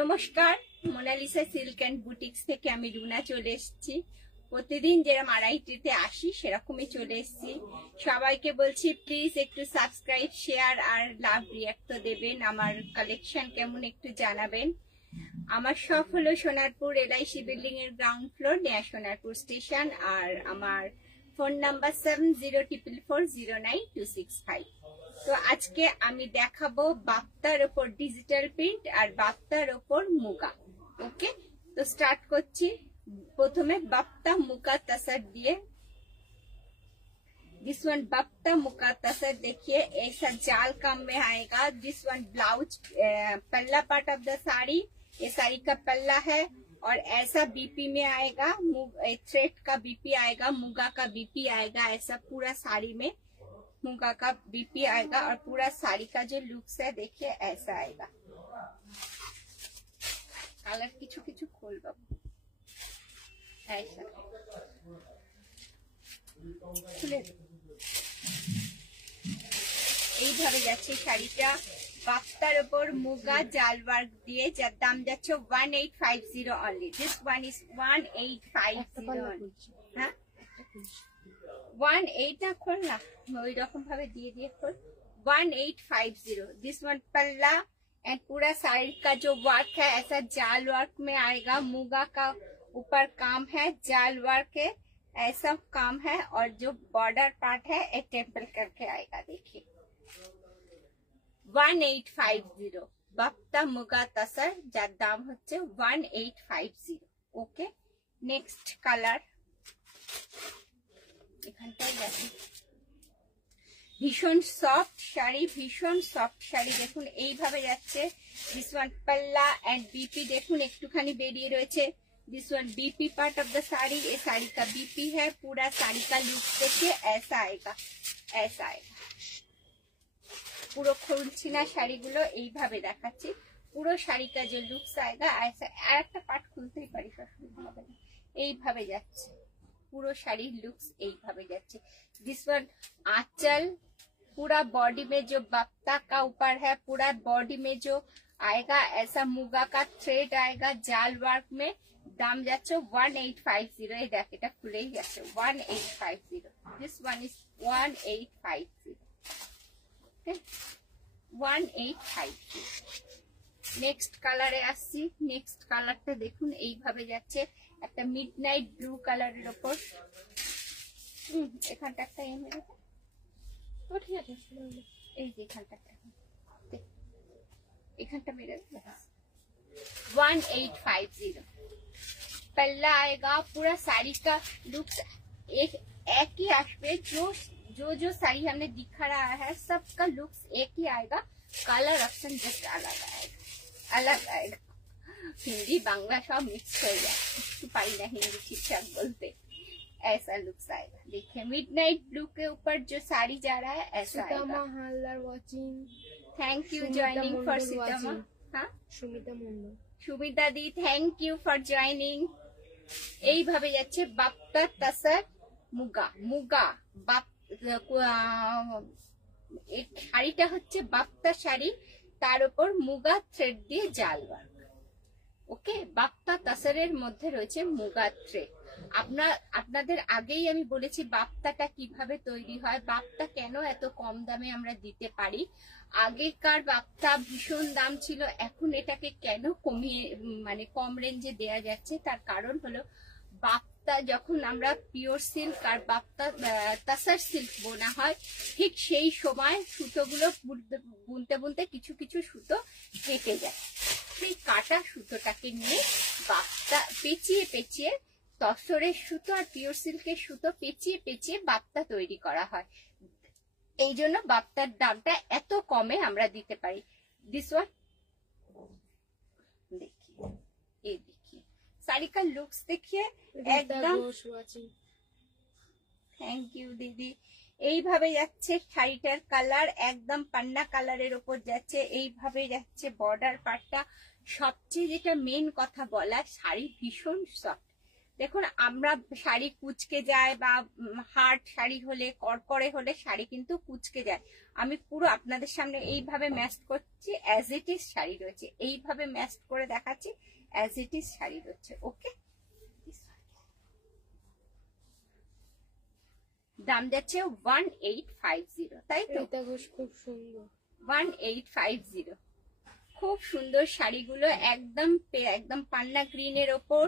নমস্কার, Mona Lisa silk and boutiques থেকে আমি রুনা চলে এসেছি। প্রতিদিন যেরকম আড়াইটিতে আসি সেরকমই চলে এসেছি। সবাইকে বলছি প্লিজ একটু সাবস্ক্রাইব, শেয়ার আর লাভ রিয়াক্ট তো দেবেন। আমার কালেকশন কেমন একটু জানাবেন। আমার শপ হলো সোনারপুর LIC বিল্ডিং এর গ্রাউন্ড ফ্লোর, নেয়া সোনারপুর স্টেশন। আর আমার ফোন নাম্বার 7044409265। তো আজকে আমি দেখাবো বাপ্তার ওপর ডিজিটাল প্রিন্ট আর বাপ্তার ওপর মুগা। ওকে, তো স্টার্ট করছি। প্রথমে বাপ্তা মুকা तसर दिए। दिस वन बाप्ता मुका तसर देखिए, ऐसा जाल काम में आएगा। दिस वन ब्लाउज पल्ला पार्ट ऑफ द साड़ी, ये साड़ी का पल्ला है और ऐसा बीपी में आएगा। थ्रेड का बीपी आएगा, मुगा का बीपी आएगा। ऐसा पूरा साड़ी में मुगा का बीपी आएगा और पूरा साड़ी का जो लुक्स है देखिए ऐसा आएगा। कलर किछु किछु खोल बाबू, ऐसा খুলে এইভাবে যাচ্ছে শাড়িটা। বাপ্তার উপর মুগা জাল ওয়ার্ক দিয়ে, যার দাম যাচ্ছে 1850 অনলি। This one is 1850। হ্যাঁ 18 না, খোল না, ওই রকম ভাবে দিয়ে দিয়ে খোল। 1850। दिस वन पल्ला एंड पूरा साड़ी का जो वर्क है ऐसा जाल वर्क में आएगा। मुगा का ऊपर काम है, जाल वर्क है, ऐसा काम है। और जो बॉर्डर पार्ट है एक टेम्पल करके आएगा। देखिए 1850 बाप्ता मुगा तसर, যার দাম হচ্ছে 1850। ওকে, নেক্সট কালার এখানটায় যাচ্ছে। ভীষণ সফট শাড়ি, ভীষণ সফট শাড়ি দেখুন এইভাবে যাচ্ছে। दिस वन पल्ला एंड बीपी দেখুন একটুখানি বেরিয়ে রয়েছে। This one BP part of the sari, ये साड़ी का बीपी है। पूरा साड़ी का लुक देखिए ऐसा आएगा, ऐसा आएगा। পুরো খুলছি না শাড়িগুলো, এইভাবে দেখাচ্ছি। পুরো শাড়ি का जो लुक्स आएगा ऐसा। আর একটা পার্ট খুলতেই পারি, অসুবিধা হবে না। এইভাবে যাচ্ছে পুরো শাড়ির लुक्स, এইভাবে যাচ্ছে। दिस वन आंचल, पूरा बॉडी में जो बाप्ता का ऊपर है, पूरा बॉडी में जो आएगा ऐसा मुगा का थ्रेड आएगा जाल वर्क में। दाम যাচ্ছে 1850। এই দেখ, এটা খুলেই যাচ্ছে 1850। This one is 1850। Okay, 1850। Next কালারে আসছি। নেক্সট কালারটা দেখুন এইভাবে যাচ্ছে, একটা মিডনাইট ব্লু কালারের উপর। এখানটা একটা এনে রেখে, তো ঠিক আছে, এই যে এখানটা এখানটা মেরে 1850। पल्ला आएगा। पूरा साड़ी का लुक एक ही आसपे। जो जो साड़ी हमने दिखा रहा है सबका लुक्स एक ही आएगा। कलर ऑप्शन जस्ट अलग आएगा, अलग आएगा। हिंदी बांग्ला सब मिक्स हो जाए, तो पारी ना हिंदी ठीक ठाक बोलते। ऐसा लुक्स आएगा। देखिए मिडनाइट ब्लू के ऊपर जो साड़ी जा रहा है ऐसा आएगा। Watching, thank you joining for सीतामा। हाँ সুমিতা মন্ডল, সুমিতা দি, থ্যাংক ইউ ফর জয়নিং। এইভাবে যাচ্ছে বাপ্তা তাসার মুগা। মুগা এই শাড়িটা হচ্ছে বাপ্তা শাড়ি, তার উপর মুগা থ্রেড দিয়ে জাল ওয়ার্ক। ওকে, বাপ্তা তাসারের মধ্যে রয়েছে মুগা থ্রেড। আপনাদের আগেই আমি বলেছি বাপ্তাটা কিভাবে তৈরি হয়, বাপ্তা কেন এত কম দামে আমরা দিতে পারি। আগেকার বাপ্তা ভীষণ দাম ছিল, এখন এটাকে কেন কমিয়ে মানে কম রেঞ্জে দেয়া যাচ্ছে, তার কারণ হলো বাপ্তা যখন আমরা পিওর সিল্ক আর বাপ্তা তাসার সিল্ক বোনা হয়, ঠিক সেই সময় সুতোগুলো বুনতে বুনতে কিছু কিছু সুতো কেটে যায়। সেই কাটা সুতোটাকে নিয়ে বাপ্তা পেঁচিয়ে পেঁচিয়ে, তসরের সুতো আর পিওর সিল্কের সুতো পেঁচিয়ে পেঁচিয়ে বাপ্তা তৈরি করা হয়। এই জন্য বাপ্তার দামটা এত কমে আমরা দিতে পারি। दिस वन देखिए, ये देखिए साड़ी का लुक्स देखिए एकदम। थैंक यू दीदी। এইভাবে যাচ্ছে শাড়িটার কালার, একদম পান্না কালারের উপর যাচ্ছে। এইভাবে যাচ্ছে বর্ডার পার্টটা। সবচেয়ে যেটা মেন কথা বলা, শাড়ি ভীষণ সফট। দেখুন আমরা শাড়ি কুচকে যায় বা হার্ড শাড়ি হলে করকরে হলে শাড়ি কিন্তু কুচকে যায়। আমি পুরো আপনাদের সামনে এইভাবে ম্যাচ করছি, অ্যাজ ইট ইজ শাড়ি রয়েছে, এইভাবে ম্যাচ করে দেখাচ্ছি, অ্যাজ ইট ইজ শাড়ি রয়েছে। ওকে, দাম যাচ্ছে 1850, তাই তো? এটা ঘোষ খুব সুন্দর। 1850, খুব সুন্দর শাড়িগুলো, একদম একদম পান্না গ্রিনের ওপর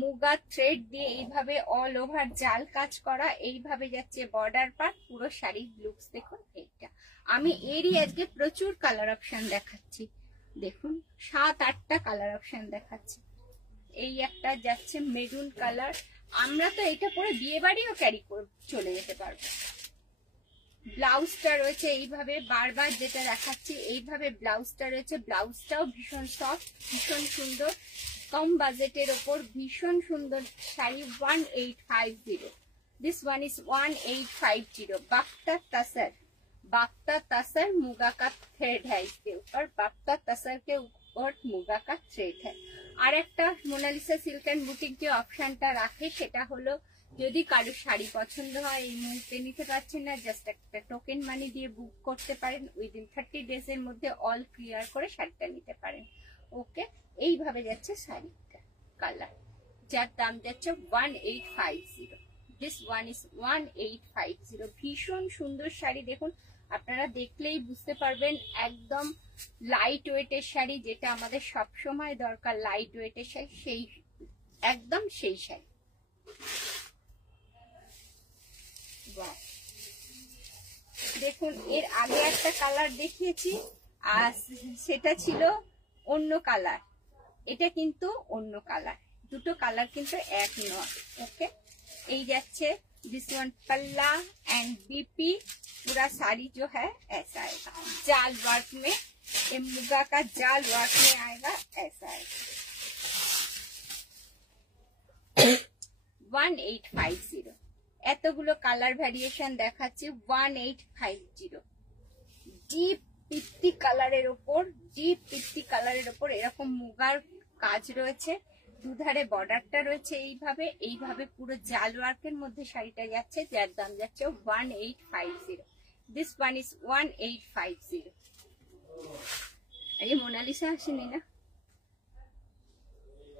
মুগা থ্রেড দিয়ে এইভাবে অল ওভার জাল কাজ করা, এইভাবে যাচ্ছে বর্ডার পার্ট। পুরো শাড়ির লুকস দেখুন এইটা। আমি এরই আজকে প্রচুর কালার অপশন দেখাচ্ছি, দেখুন 7-8টা কালার অপশন দেখাচ্ছি। এই একটা যাচ্ছে মেরুন কালার, আমরা তো এটা পরে বিয়ে বাড়িও ক্যারি করে চলে যেতে পারবো। ব্লাউজটা রয়েছে এইভাবে, বারবার যেটা দেখাচ্ছি এইভাবে ব্লাউজটা রয়েছে, ব্লাউজটাও ভীষণ সফট, ভীষণ সুন্দর, কম বাজেটের ওপর ভীষণ সুন্দর শাড়ি। 1850, this one is 1850। बाफ्ता तसर, बाफ्ता तसर मुगा का थ्रेड है इसके ऊपर, बाफ्ता तसर के ऊपर मुगा का थ्रेड है। আর একটা মোনালিসা সিল্ক এন্ড বুটিক যে অপশনটা রাখে সেটা হলো, যদি কারো শাড়ি পছন্দ হয়, এই মুহূর্তে নিতে পারছেন না, জাস্ট একটা টোকেন মানি দিয়ে বুক করতে পারেন, উইদিন 30 ডেজ এর মধ্যে অল ক্লিয়ার করে শাড়িটা নিতে পারেন। ওকে, এইভাবে যাচ্ছে শাড়িটা কালার, যার দাম যাচ্ছে 1850। This one is 1850। ভীষণ সুন্দর শাড়ি, দেখুন আপনারা দেখলেই বুঝতে পারবেন, একদম লাইট ওয়েটের শাড়ি, যেটা আমাদের সব সময় দরকার, লাইট ওয়েটের শাড়ি, সেই একদম সেই শাড়ি। দেখুন এর আগে একটা কালার দেখিয়েছি, আর সেটা ছিল অন্য কালার, এটা কিন্তু অন্য কালার, দুটো কালার কিন্তু এক নয়। ওকে, এই যাচ্ছে दिस वन पल्ला एंड बीपी, पूरा साड़ी जो है ऐसा आएगा, जाल वर्क में, ये मुगा का जाल वर्क में आएगा, ऐसा आएगा। 1850। এতগুলো কালার ভ্যারিয়েশন দেখাচ্ছি। 1850, ডিপ পিত্তি কালারের ওপর, ডিপ পিত্তি কালারের ওপর এরকম মুগার কাজ রয়েছে, দুধারে বর্ডারটা রয়েছে এইভাবে, এইভাবে পুরো জাল ওয়ার্কের মধ্যে শাড়িটা যাচ্ছে, যার দাম যাচ্ছে 1850। This one is 1850। আরে মোনালিসা আসেনি না,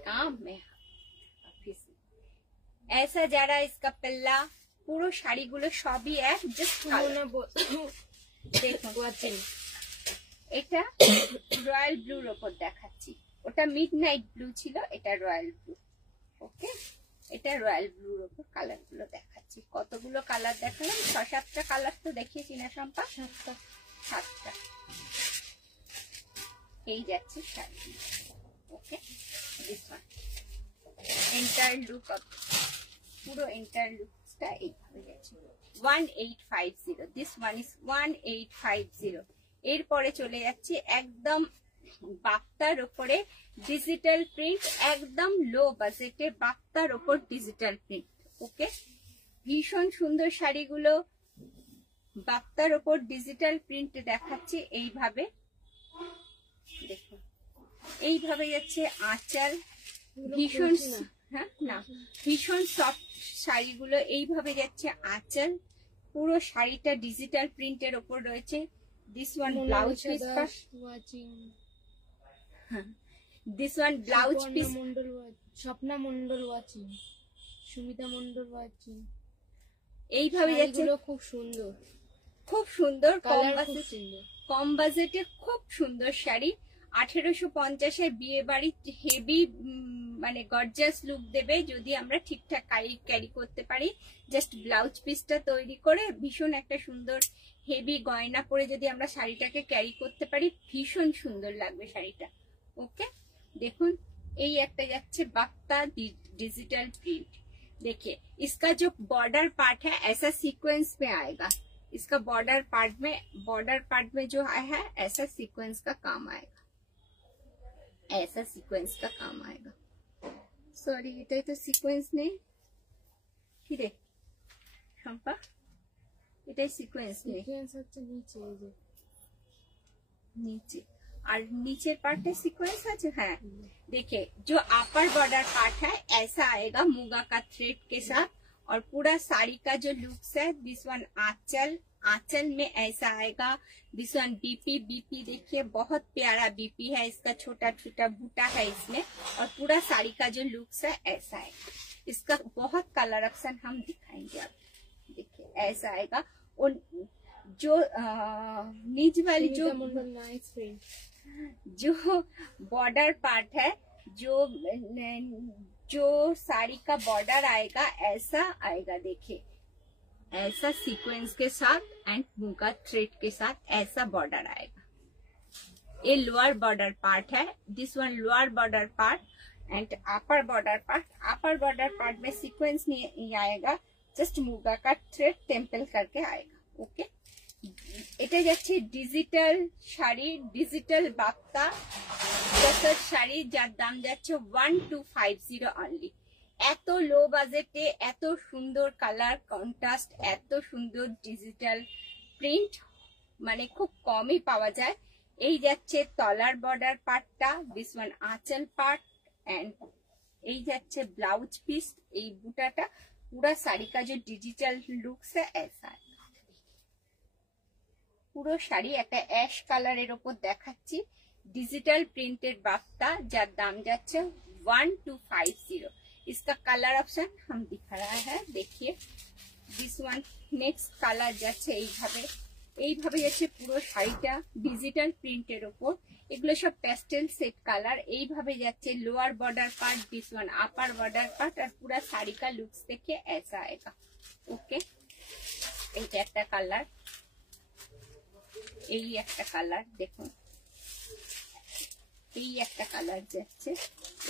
কাম মে অফিস। ऐसा যারা इसका पल्ला, পুরো শাড়িগুলো সবই এক, জাস্ট দেখুন ওয়াচিং। এটা রয়্যাল ব্লুর ওপর দেখাচ্ছি, ওটা মিডনাইট ব্লু ছিল, এটা রয়্যাল ব্লু। ওকে, এটা রয়্যাল ব্লুর ওপর কালার গুলো দেখাচ্ছি। কতগুলো কালার দেখালাম? 6-7টা কালার তো দেখিয়েছি না শম্পা? 7টা। এই যাচ্ছে sari. Okay, this one entire look of, পুরো এন্টায়ার লুকটা এইভাবে যাচ্ছে। 1850, দিস ওয়ান ইজ 1850। এরপরে চলে যাচ্ছে একদম বাফতার উপরে ডিজিটাল প্রিন্ট, একদম লো বাজেটে বাফতার উপর ডিজিটাল প্রিন্ট। ওকে, ভীষণ সুন্দর শাড়িগুলো বাফতার উপর ডিজিটাল প্রিন্ট দেখাচ্ছি এইভাবে, দেখুন এইভাবে যাচ্ছে আঁচল, ভীষণ হ্যাঁ না ভীষণ সফট শাড়িগুলো এইভাবে যাচ্ছে আঁচল, পুরো শাড়িটা ডিজিটাল প্রিন্টের ওপর রয়েছে। This one blouse piece, this one blouse piece, Swapna Mondal watching, Sumita Mondal watching, এইভাবে যাচ্ছে, খুব সুন্দর, খুব সুন্দর, কম বাজেটে খুব সুন্দর শাড়ি। 1850-এ বিয়ে বাড়ির হেভি মানে গর্জিয়াস লুক দেবে যদি আমরা ঠিকঠাক ক্যারি করতে পারি। জাস্ট ব্লাউজ পিসটা তৈরি করে ভীষণ একটা সুন্দর হেভি গয়না পরে যদি আমরা শাড়িটাকে ক্যারি করতে পারি, ভীষণ সুন্দর লাগবে শাড়িটা। ওকে, দেখুন এই একটা যাচ্ছে বাফতা डिजिटल प्रिंट। देखिए इसका जो बॉर्डर पार्ट है ऐसा सीक्वेंस में आएगा, इसका बॉर्डर पार्ट में जो है ऐसा सीक्वेंस का काम आएगा, ऐसा सीक्वेंस का काम आएगा। सॉरी এটাই তো সিকোয়েন্স নেই, কি রে শম্পা, এটাই সিকোয়েন্স নেই, সিকোয়েন্স হচ্ছে নিচে, এই যে নিচে। और नीचे पार्ट है सीक्वेंस है जो है। देखिए जो अपर बॉर्डर पार्ट है ऐसा आएगा मुगा का थ्रेड के साथ, और पूरा साड़ी का जो लुक्स है दिस वन आंचल, आंचल में ऐसा आएगा। दिस वन बीपी, बीपी देखिए बहुत प्यारा बीपी है, इसका छोटा छोटा बूटा है इसमें, और पूरा साड़ी का जो लुक्स है ऐसा है। इसका बहुत कलर ऑप्शन हम दिखाएंगे आप। देखिए ऐसा आएगा। और जो नीच वाली जो बॉर्डर पार्ट है, जो साड़ी का बॉर्डर आएगा ऐसा आएगा। देखिए ऐसा सीक्वेंस के साथ एंड मुगा थ्रेड के साथ ऐसा बॉर्डर आएगा। ये लोअर बॉर्डर पार्ट है, this one lower border part and upper border part. Upper border part में सीक्वेंस नहीं आएगा, जस्ट मुगा का थ्रेड टेम्पल करके आएगा। ओके, এটা যাচ্ছে ডিজিটাল শাড়ি, ডিজিটাল বাপ্তা তসর শাড়ি, যার দাম যাচ্ছে 1250 অনলি। এত লো বাজেটে এত সুন্দর কালার কন্ট্রাস্ট, এত সুন্দর ডিজিটাল প্রিন্ট মানে খুব কমই পাওয়া যায়। এই যাচ্ছে তলার বর্ডার পার্টটা, দিস ওয়ান আঁচল পার্ট এন্ড এই যাচ্ছে ব্লাউজ পিস। এই বুটাটা पूरा साड़ी का जो डिजिटल लुक्स है ऐसा है। পুরো শাড়ি একটা অ্যাশ কালারের উপর দেখাচ্ছি, ডিজিটাল প্রিন্টেড বাপ্তা, যার দাম যাচ্ছে 1250। इसका कलर ऑप्शन हम दिखा रहा है, देखिए दिस वन। नेक्स्ट কালার যাচ্ছে এইভাবে যাচ্ছে পুরো শাড়িটা ডিজিটাল প্রিন্টের উপর। এগুলো সব প্যাস্টেল সেট কালার। এইভাবে যাচ্ছে lower border part, this one upper border part, और पूरा साड़ी का लुक्स देखिए ऐसा आएगा। ओके, এইটা একটা কালার, এই একটা কালার দেখুন, এই একটা কালার যাচ্ছে।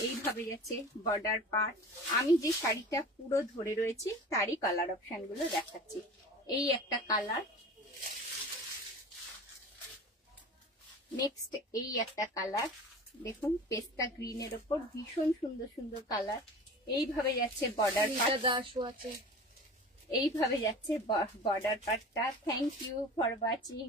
এইভাবে যাচ্ছে বর্ডার পার্ট। আমি যে শাড়িটা পুরো ধরে রয়েছি তারই কালার অপশন গুলো দেখাচ্ছি। এই একটা কালার, নেক্সট এই একটা কালার দেখুন, পেস্তা গ্রিনের উপর ভীষণ সুন্দর সুন্দর কালার। এইভাবে যাচ্ছে বর্ডার পার্ট, এইভাবে যাচ্ছে বর্ডার পার্টটা। Thank you for watching.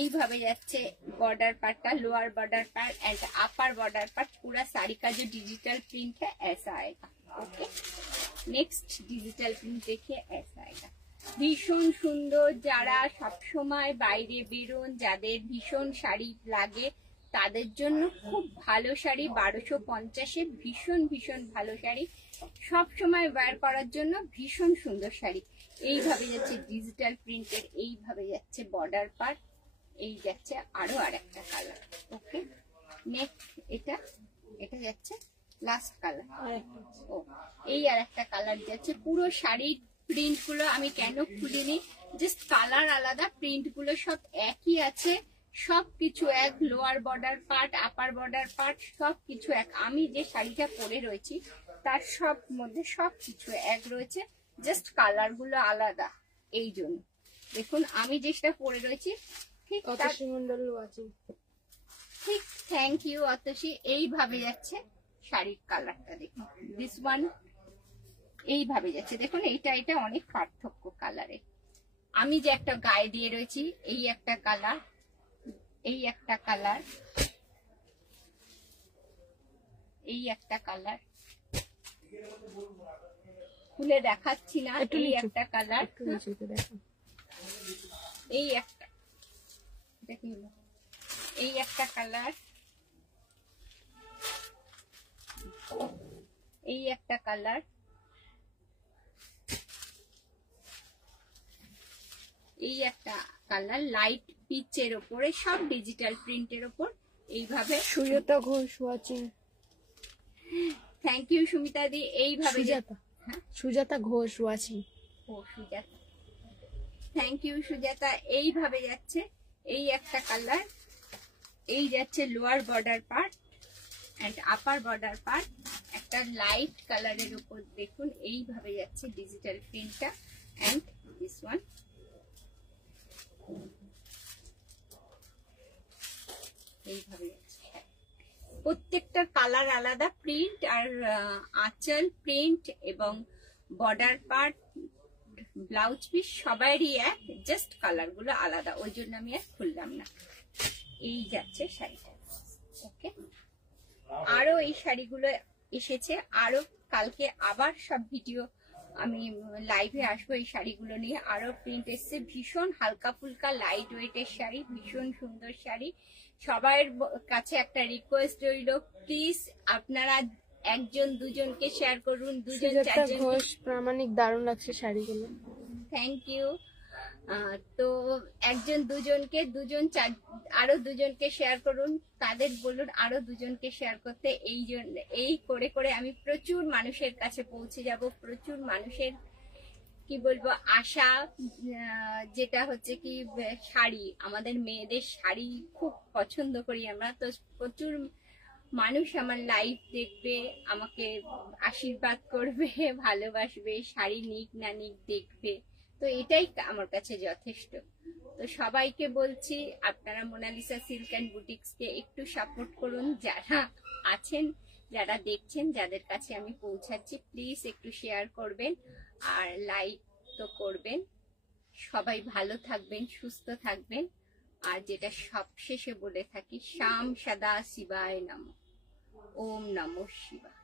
এইভাবে যাচ্ছে बॉर्डर पार्ट का, lower border part and upper border part. पूरा साड़ी का जो डिजिटल प्रिंट है ऐसा आएगा। ओके, नेक्स्ट डिजिटल प्रिंट देखिए ऐसा आएगा। ভীষণ সুন্দর, যারা সবসময় বাইরে বেরোন, যাদের ভীষণ শাড়ি লাগে তাদের জন্য খুব ভালো শাড়ি। 1250-এ ভীষণ ভীষণ ভালো শাড়ি, সব সময় ওয়্যার করার জন্য ভীষণ সুন্দর শাড়ি। এইভাবে যাচ্ছে ডিজিটাল প্রিন্টের, এইভাবে যাচ্ছে বর্ডার পার্ট, এই যাচ্ছে আরো আরেকটা কালার। ওকে, নেক্সট এটা যাচ্ছে লাস্ট কালার। ও এই আরেকটা কালার যাচ্ছে। পুরো শাড়ির প্রিন্ট গুলো আমি কেন খুলিনি, জাস্ট কালার আলাদা, প্রিন্ট গুলো সব একই আছে, সবকিছু এক। লোয়ার বর্ডার পার্ট, আপার বর্ডার পার্ট সবকিছু এক। আমি যে শাড়িটা পরে রয়েছি তার সব মধ্যে সবকিছু এক রয়েছে, জাস্ট কালার গুলো আলাদা। এই জন্য দেখুন আমি যেটা পরে রয়েছি ঠিক ঠিক। Thank you Atasi. এইভাবে যাচ্ছে শাড়ির কালারটা দেখুন, দিস ওয়ান এইভাবে যাচ্ছে দেখুন। এটা অনেক পার্থক্য কালারে। আমি যে একটা গায়ে দিয়ে রয়েছি এই একটা কালার, এই একটা কালার, এই একটা কালার, খুলে দেখাচ্ছি না। এই একটা কালার, এই একটা, এই একটা কালার, এই একটা কালার, এই একটা কালার লাইট পিচের উপরে, সব ডিজিটাল প্রিন্টের উপর এইভাবে। Sujata Ghosh watching. Thank you Sumita দি। এইভাবে সুজাতা ঘোষ ওয়াচিং। ও সুজাতা, থ্যাংক ইউ সুজাতা। এইভাবে যাচ্ছে এই একটা কালার, এই যাচ্ছে lower border part and upper border part. একটা লাইট কালারের উপর দেখুন এইভাবে যাচ্ছে ডিজিটাল প্রিন্টটা এন্ড দিস ওয়ান। এইভাবে প্রত্যেকটা কালার আলাদা, প্রিন্ট আর আঁচল প্রিন্ট এবং বর্ডার পার্ট, ব্লাউজ পিস সবারই এক, জাস্ট কালার গুলো আলাদা, ওই জন্য আমি আর খুললাম না। এই যাচ্ছে শাড়িটা। ওকে, আরো এই শাড়িগুলো এসেছে, আরো কালকে আবার সব ভিডিও আমি লাইভে আসবো এই শাড়িগুলো নিয়ে। আরো প্রিন্ট এসছে, ভীষণ হালকা ফুলকা লাইট ওয়েটের শাড়ি, ভীষণ সুন্দর শাড়ি। সবার কাছে একটা রিকোয়েস্ট রইল, প্লিজ আপনারা একজন দুজনকে শেয়ার করুন, দুজন সুজাতা চারজন। ঘোষ প্রামাণিক, দারুণ লাগছে শাড়িগুলো। Thank you. তো একজন দুজনকে, আরো দুজনকে শেয়ার করুন, তাদের বলুন আরো দুজনকে শেয়ার করতে। এই করে করে আমি প্রচুর মানুষের কাছে পৌঁছে যাব, প্রচুর মানুষের কি বলবো আশা, যেটা হচ্ছে কি শাড়ি, আমাদের মেয়েদের শাড়ি খুব পছন্দ করি আমরা, তো প্রচুর মানুষ আমার লাইভ দেখবে, আমাকে আশীর্বাদ করবে, ভালোবাসবে, শাড়ি নিক না নিক দেখবে, তো এটাই আমার কাছে যথেষ্ট। তো সবাইকে বলছি আপনারা মোনালিসা সিল্ক অ্যান্ড বুটিক্সকে একটু সাপোর্ট করুন, যারা আছেন, যারা দেখছেন, যাদের কাছে আমি পৌঁছাচ্ছি, প্লিজ একটু শেয়ার করবেন আর লাইক তো করবেন। সবাই ভালো থাকবেন, সুস্থ থাকবেন, আর যেটা সবশেষে বলে থাকি, শাম সদা শিবায় নমঃ, ওম নমঃ শিবায়।